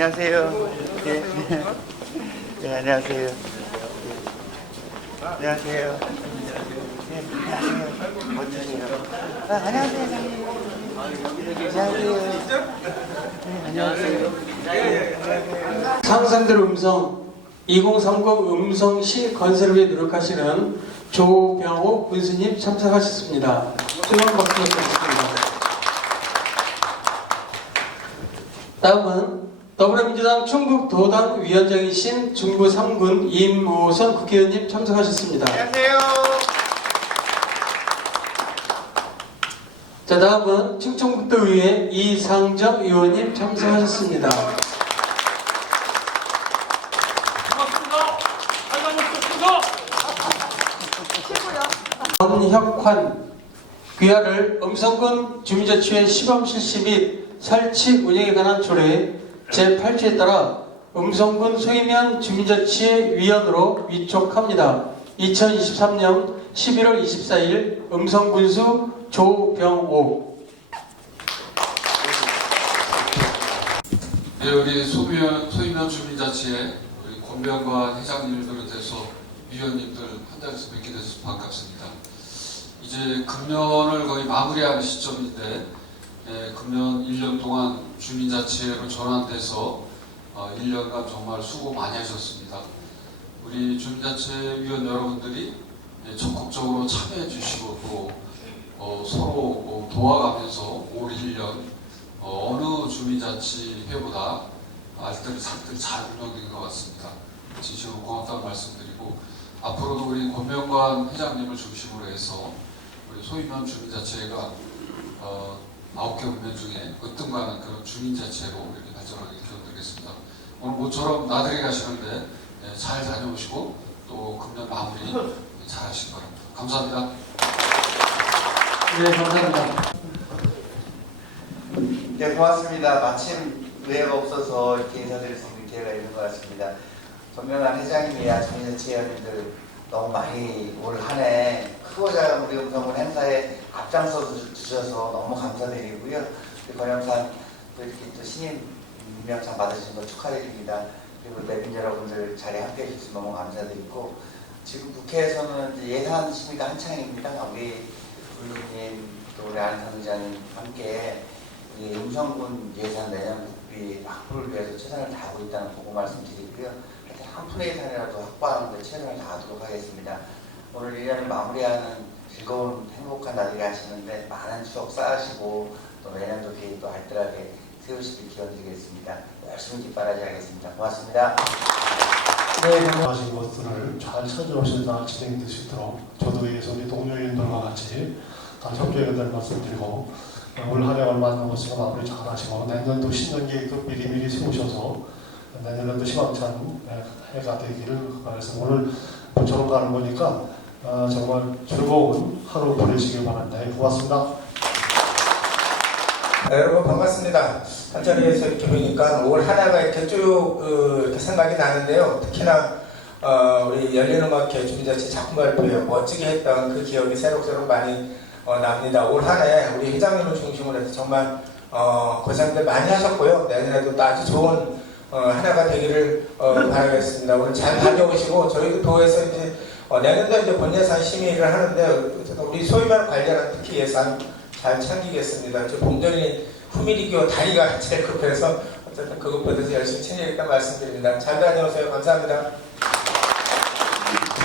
안녕하세요. 네. 네, 안녕하세요. 안녕하세요. 네, 안녕하세요. 아, 안녕하세요. 안녕하세요. 네. 상상들 음성 2030 음성시 건설을 위해 노력하시는 조병호 군수님 참석하셨습니다. 뜨거운 박수 부탁드립니다. 다음은 더불어민주당 충북 도당 위원장이신 중부 3군 임우선 국회의원님 참석하셨습니다. 안녕하세요. 자 다음은 충청북도의회 이상정 의원님 참석하셨습니다. 고맙습니다. 한상원 좋습니다. 권혁환 귀하를 음성군 주민자치회 시범 실시 및 설치 운영에 관한 조례 제8조에 따라 음성군 소이면 주민자치회 위원으로 위촉합니다. 2023년 11월 24일 음성군수 조병옥 네, 우리 소면, 소이면 주민자치회 우리 권병관 회장님을 비롯해서 위원님들 현장에서 뵙게 돼서 반갑습니다. 이제 금년을 거의 마무리하는 시점인데 예, 금년 1년 동안 주민자치회로 전환돼서 어, 1년간 정말 수고 많이 하셨습니다. 우리 주민자치회 위원 여러분들이 예, 적극적으로 참여해 주시고 또 어, 서로 어, 도와가면서 올 1년 어, 어느 주민자치회보다 알뜰 살뜰 잘 운영된 것 같습니다. 진심으로 고맙다는 말씀드리고 앞으로도 우리 권명관 회장님을 중심으로 해서 우리 소위면 주민자치회가 어, 아홉 개 읍면 중에 으뜸가는 그런 주민자치회로 이렇게 발전하게 기원드리겠습니다. 오늘 모처럼 나들이 가시는데 예, 잘 다녀오시고 또 금년 마무리 잘 하실 거랍니다. 감사합니다. 네 감사합니다. 네, 고맙습니다. 마침 의회가 없어서 이렇게 인사드릴 수 있는 기회가 있는 것 같습니다. 전명한 회장님이야 정인자치회원님들 너무 많이 올 한해 작은 우리 음성군 행사에 앞장서 주- 주셔서 너무 감사드리고요. 우리 권영산 또 이렇게 또 신인 임명장 받으신 거 축하드립니다. 그리고 내빈 여러분들 자리에 함께 해주셔서 너무 감사드리고 지금 국회에서는 예산 심의가 한창입니다. 우리 의원님 또 우리 안상 의장님 함께 이 음성군 예산 내년 국비 확보를 위해서 최선을 다하고 있다는 보고 말씀드리고요. 한 푼의 예산이라도 확보하는 데 최선을 다하도록 하겠습니다. 오늘 1년을 마무리하는 즐거운 행복한 나들이 하시는데 많은 추억 쌓으시고 또 내년도 계획도 알뜰하게 세우시길 기원 드리겠습니다. 열심히 뒷바라지 하겠습니다. 고맙습니다. 네. 하신 것들을 잘 찾아오셔서 진행될 수 있도록 저도 우리 동료위원들과 같이 다 협조해 달라는 말씀드리고 어, 올 한해 얼마 남았으니까 마무리 잘 하시고 내년도 신년 계획도 미리미리 세우셔서 내년에도 희망찬 예, 해가 되기를 바라서 오늘 모처럼 가는 거니까 어, 정말 즐거운 하루 보내시길 바랍니다. 예, 고맙습니다. 네, 여러분 반갑습니다. 한 자리에서 이렇게 보니까 올 하나가 이렇게 쭉 어, 이렇게 생각이 나는데요. 특히나 어, 우리 열린음악회 주민자치 작품 발표에 멋지게 했던 그 기억이 새록새록 많이 어, 납니다. 올 한해 우리 회장님을 중심으로 해서 정말 어, 고생들 많이 하셨고요. 내년에도 또 아주 좋은 어, 하나가 되기를 어, 바라겠습니다. 오늘 잘 다녀오시고 저희도 도에서 이제 어, 내년도 이제 본예산 심의를 하는데 우리 소위만 관련한 특히 예산 잘 챙기겠습니다. 저 봄전이 후미리교 다리가 제일 급해서 어쨌든 그것보다 열심히 챙기겠다 말씀드립니다. 잘 다녀오세요. 감사합니다.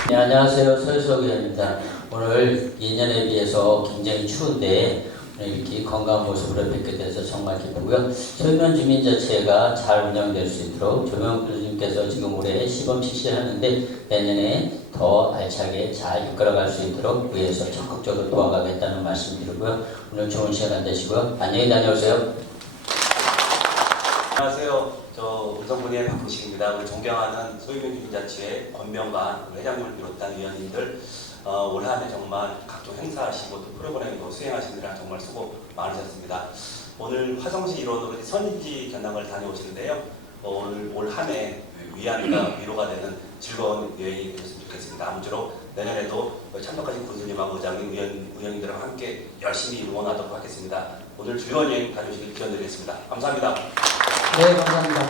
네, 안녕하세요. 서유석 의원입니다. 오늘 예년에 비해서 굉장히 추운데 이렇게 건강한 모습으로 뵙게 돼서 정말 기쁘고요. 소면 주민자치회가 잘 운영될 수 있도록 조명 교수님께서 지금 올해 시범 실시하는데 내년에 더 알차게 잘 이끌어갈 수 있도록 위해서 적극적으로 도와가겠다는 말씀 드리고요. 오늘 좋은 시간 되시고요. 안녕히 다녀오세요. 안녕하세요. 저 음성군의 박흥식입니다. 우리 존경하는 소유민 주민자치회 권명관 회장님을 비롯한 위원님들 어, 올 한해 정말 각종 행사하시고 또 프로그램도 수행하시느라 정말 수고 많으셨습니다. 오늘 화성시 일원으로 선인지 견학을 다녀오시는데요. 어, 오늘 올 한해 위안과 위로가 되는 즐거운 여행이 되셨으면 좋겠습니다. 아무쪼록 내년에도 참석하신 군수님하고 의장님, 위원, 위원님들과 함께 열심히 응원하도록 하겠습니다. 오늘 즐거운 여행 다녀오시길 기원드리겠습니다. 감사합니다. 네 감사합니다.